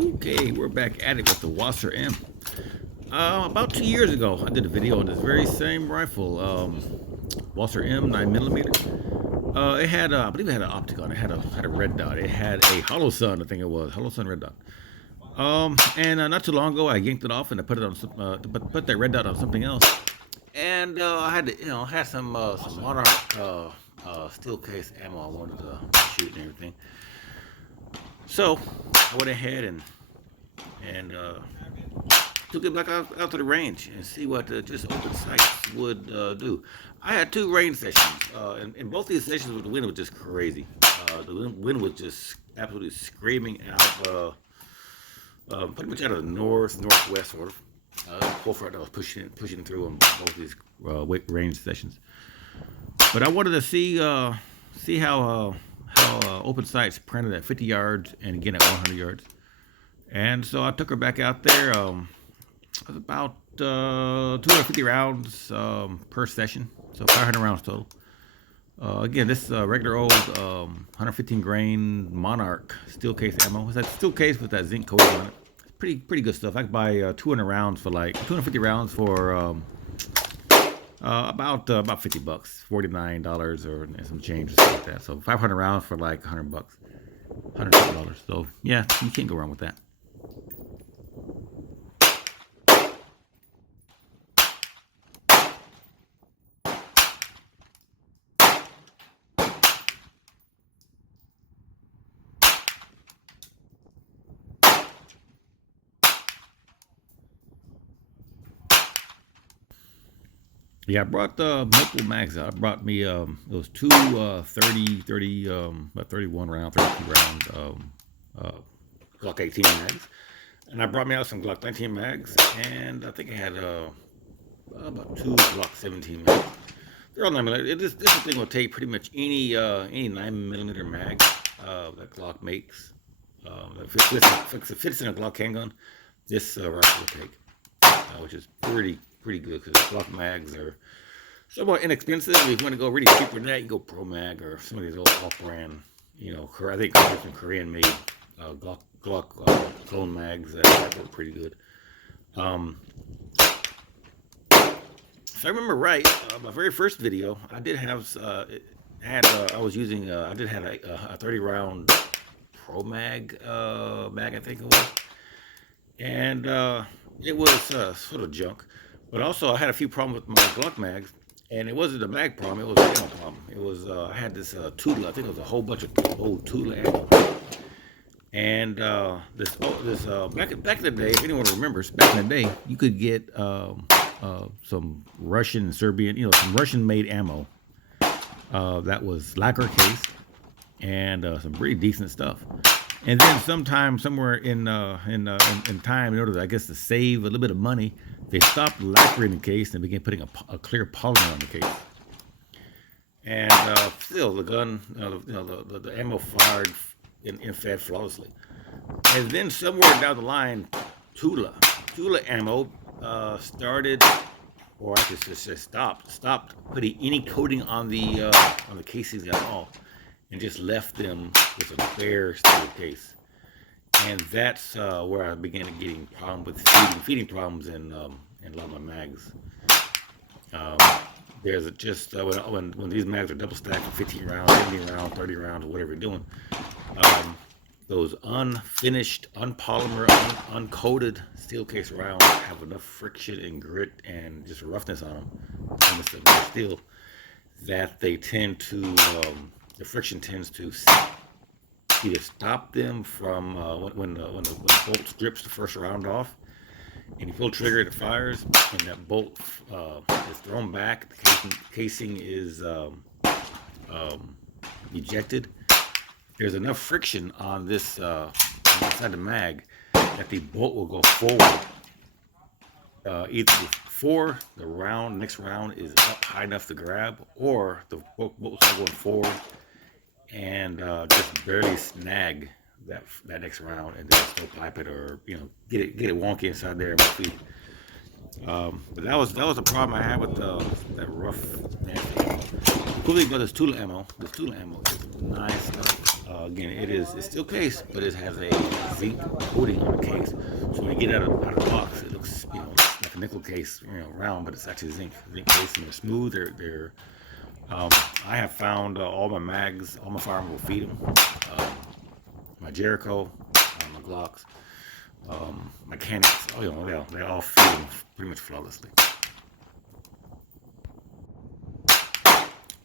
Okay, we're back at it with the Wasr M. About 2 years ago, I did a video on this very same rifle, Wasr M 9mm. It had, I believe it had an optic on it. Had a red dot. It had a hollow sun, I think it was hollow sun red dot. And not too long ago, I yanked it off and I put it on put that red dot on something else. And I had to, had some Monarch steel case ammo I wanted to shoot and everything. So I went ahead and took it back out to the range and see what just open sights would do. I had two range sessions, and in both these sessions, the wind was just crazy. The wind was just absolutely screaming out, pretty much out of the northwest, sort of. Full front that was pushing through on both these range sessions. But I wanted to see how open sights printed at 50 yards and again at 100 yards. And so I took her back out there. It was about 250 rounds per session, so 500 rounds total. Again, this regular old 115 grain Monarch steel case ammo. It's that steel case with that zinc coating on it. It's pretty good stuff. I could buy 200 rounds for like 250 rounds for about $50, $49 or some change or something like that. So 500 rounds for like $100, $150. So yeah, you can't go wrong with that. Yeah, I brought multiple mags out. I brought me those two 31 round, 32 round Glock 18 mags, and I brought me out some Glock 19 mags, and I think I had about two Glock 17 mags. They're all 9mm. This thing will take pretty much any 9mm mag that Glock makes. If it fits in a Glock handgun, this rifle will take, which is pretty good because Glock mags are somewhat inexpensive. If you want to go really cheaper than that, you can go Pro Mag or some of these old off-brand, I think some Korean-made Glock clone mags that work pretty good. If I remember right, my very first video, I did have I was using I did have a 30 round Pro Mag mag, I think it was, and it was sort of junk. But also, I had a few problems with my Glock mags, and it wasn't a mag problem; it was an ammo problem. It was I had this Tula, I think it was a whole bunch of old Tula ammo, and this back in the day, if anyone remembers, back in the day, you could get some Russian and Serbian, some Russian-made ammo that was lacquer case and some pretty decent stuff. And then sometime somewhere in time, in order to, I guess, to save a little bit of money, they stopped lacquering the case and began putting a clear polymer on the case. And still, the gun, the ammo fired and fed flawlessly. And then somewhere down the line, Tula ammo started, or I could just say stopped putting any coating on the casings at all, and just left them with a bare steel case. And that's where I began getting problems with feeding problems in a lot of my mags. There's just when these mags are double stacked for 15 rounds, 70 rounds, 30 rounds, or whatever you're doing, those unfinished, unpolymer, uncoated steel case rounds have enough friction and grit and just roughness on them, and it's the steel, that they tend to the friction tends to either stop them from when the bolt strips the first round off, and you pull the trigger, it fires, and that bolt is thrown back. The casing is ejected. There's enough friction on this inside the mag that the bolt will go forward, either before the next round is up high enough to grab, or the bolt will start going forward and just barely snag that next round, and then still pipe it, or get it wonky inside there and feed. But that was a problem I had with that rough nasty ammo. The cool thing about this Tula ammo is nice stuff. Again, it's still case, but it has a zinc coating on the case. So when you get out of the box, it looks like a nickel case, round, but it's actually zinc case, and they're smooth. Um, I have found all my mags, all my firearms will feed them. Um, my Jericho, my Glocks, mechanics. Oh, they all feed them pretty much flawlessly.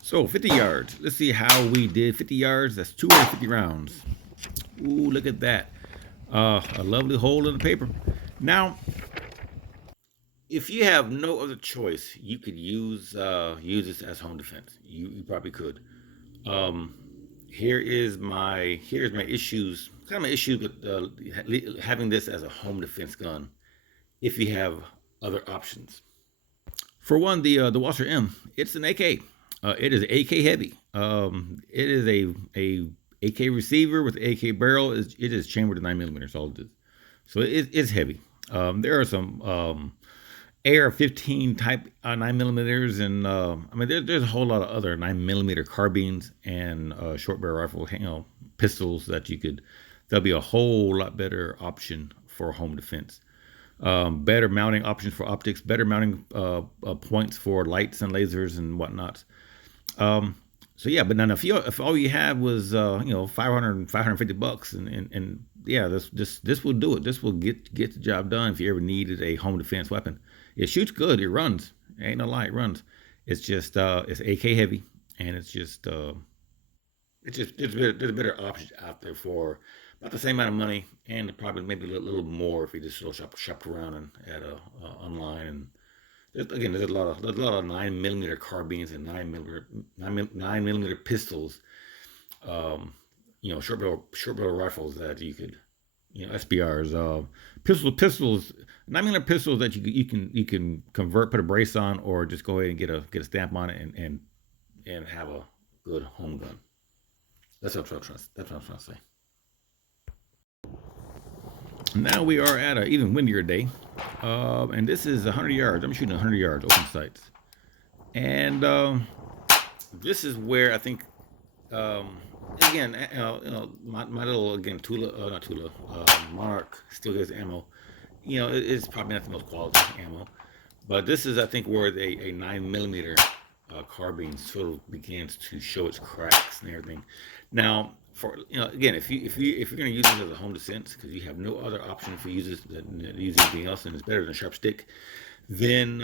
So 50 yards. Let's see how we did. 50 yards. That's 250 rounds. Ooh, look at that. A lovely hole in the paper. Now, if you have no other choice, you could use this as home defense. You probably could. Um, here's my issues. Kind of my issues with having this as a home defense gun. If you have other options, for one, the Wasr M, it's an AK. It is AK heavy. It is a AK receiver with AK barrel. It is chambered at 9 millimeters. All it is. So it is heavy. There are some AR-15 type 9 millimeters, and I mean there's a whole lot of other 9 millimeter carbines and short barrel rifle, pistols that you could. That'll be a whole lot better option for home defense. Better mounting options for optics, better mounting points for lights and lasers and whatnot. So yeah, but then if all you had was 550 bucks, and yeah, this will do it. This will get the job done if you ever needed a home defense weapon. It shoots good. It runs. Ain't no lie, it runs. It's just it's AK heavy, and there's a better option out there for about the same amount of money, and probably maybe a little more if you just shop around and at online. And there's a lot of 9 millimeter carbines and 9 millimeter pistols. Short barrel rifles that you could, SBRs, pistols, 9 millimeter pistols that you can convert, put a brace on, or just go ahead and get a stamp on it and have a good home gun. That's what I'm trying to say. Now we are at an even windier day, and this is 100 yards. I'm shooting 100 yards open sights, and this is where I think, again, my little Tula, not Tula, Monarch still gets ammo. It's probably not the most quality ammo, but this is, I think, where a 9 millimeter carbine sort of begins to show its cracks and everything. Now, for again, if you're going to use this as a home defense because you have no other option for use anything else, and it's better than a sharp stick, then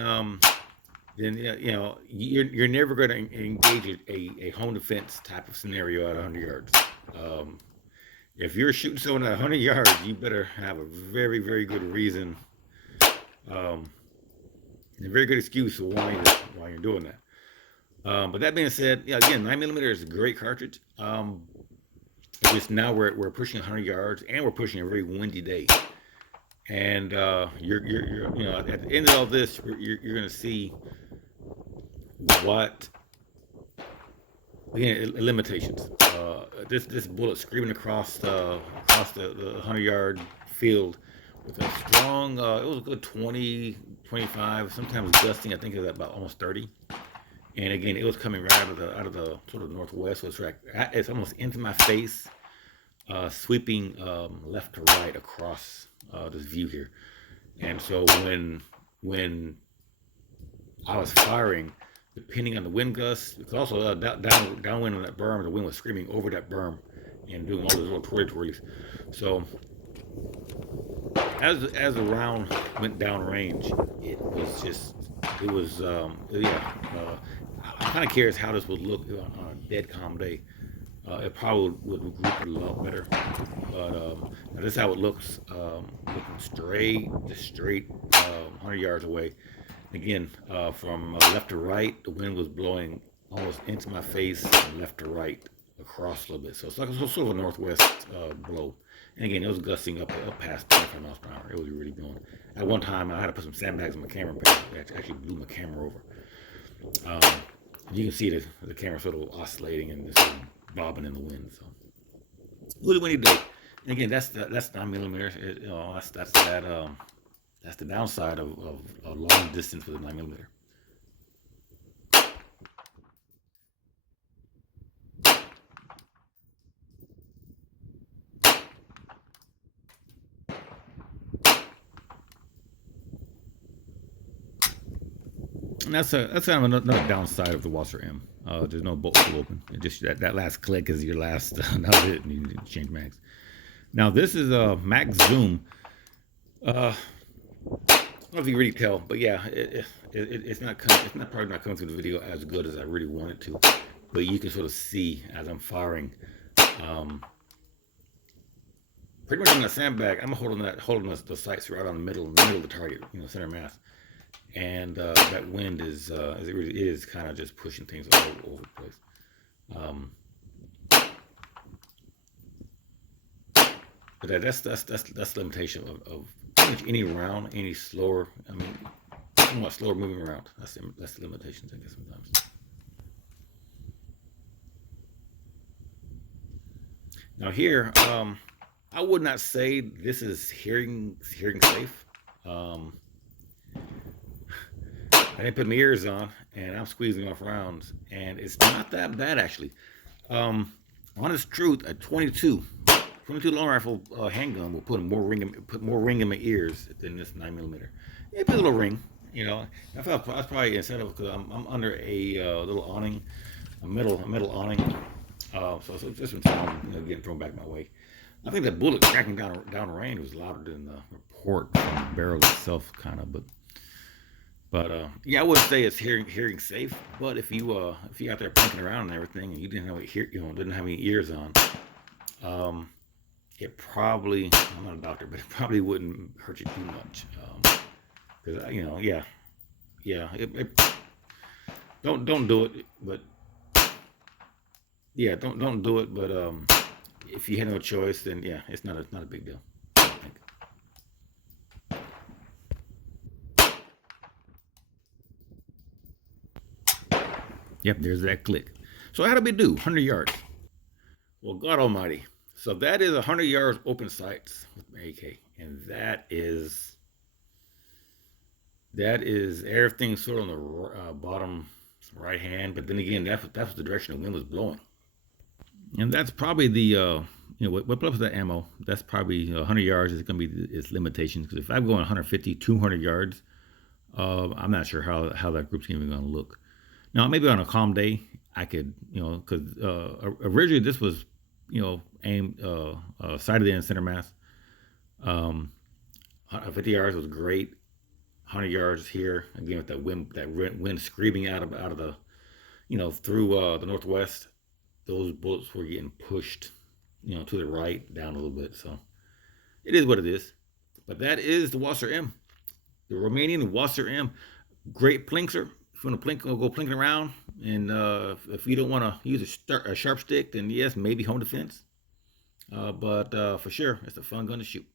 you're never going to engage a home defense type of scenario at 100 yards. If you're shooting someone at 100 yards, you better have a very, very good reason, a very good excuse for why you're doing that. But that being said, again, 9 millimeter is a great cartridge. Just now we're pushing 100 yards, and we're pushing a very windy day. And you're at the end of all this, you're going to see what, again, limitations. This bullet screaming across the 100-yard field with a strong, it was a good 20, 25, sometimes gusting. I think it was about almost 30. And again, it was coming right out of the sort of northwest. So it's almost into my face, sweeping left to right across this view here. And so when I was firing, depending on the wind gusts, it's also downwind on that berm. The wind was screaming over that berm and doing all those little twirlies. So as the round went down range, it was I'm kind of curious how this would look on a dead calm day. It probably would group it a lot better, but this is how it looks, looking straight 100 yards away. Again, from left to right, the wind was blowing almost into my face, and left to right across a little bit. So it's like sort of a northwest blow. And again, it was gusting up past 25 miles per hour. It was really blowing. At one time, I had to put some sandbags on my camera. It actually blew my camera over. You can see the camera sort of oscillating and just bobbing in the wind. So really windy day. And again, that's 9 millimeters. That's the downside of a long distance with a 9 millimeter. And that's kind of another downside of the Wasr M. There's no bolt to open. It just that last click is your last. That's it. And you change mags. Now this is a max zoom. I don't know if you can really tell, but yeah, it's not probably not coming through the video as good as I really want it to. But you can sort of see as I'm firing. Pretty much on the sandbag, I'm holding the sights right on the middle of the target, center mass. And that wind is, as it really is, kind of just pushing things all over the place. But that's the limitation of pretty much any round, any slower. I mean, somewhat slower moving around. That's the limitation, I guess, sometimes. Now here, I would not say this is hearing safe. I didn't put my ears on, and I'm squeezing off rounds, and it's not that bad actually. Honest truth, a 22 long rifle handgun will put more ring in my ears than this 9mm. It put a little ring, I felt I was probably instead of because I'm under a little awning, a metal awning, so this one's getting thrown back my way. I think the bullet cracking down range was louder than the report from the barrel itself, kind of, but yeah, I wouldn't say it's hearing safe. But if you out there punking around and everything, and you didn't have any ears on, it probably, I'm not a doctor, but it probably wouldn't hurt you too much. Because don't do it. But yeah, don't do it. But if you had no choice, then yeah, it's not a big deal, I think. Yep, there's that click. So how did we do? 100 yards. Well, God Almighty. So that is 100 yards open sights with my AK, and that is everything sort of on the bottom right hand. But then again, that's the direction the wind was blowing, and that's probably the what plus the ammo. That's probably 100 yards is going to be its limitations, because if I'm going 150, 200 yards, I'm not sure how that group's even going to look. Now, maybe on a calm day, I could, because originally this was, aimed sighted in center mass. 50 yards was great. 100 yards here again with that wind screaming out of the, through the northwest. Those bullets were getting pushed, to the right, down a little bit. So it is what it is. But that is the Wasr M, the Romanian Wasr M. Great plinkser. If you want to go plinking around, and if you don't want to use a sharp stick, then yes, maybe home defense. But for sure, it's a fun gun to shoot.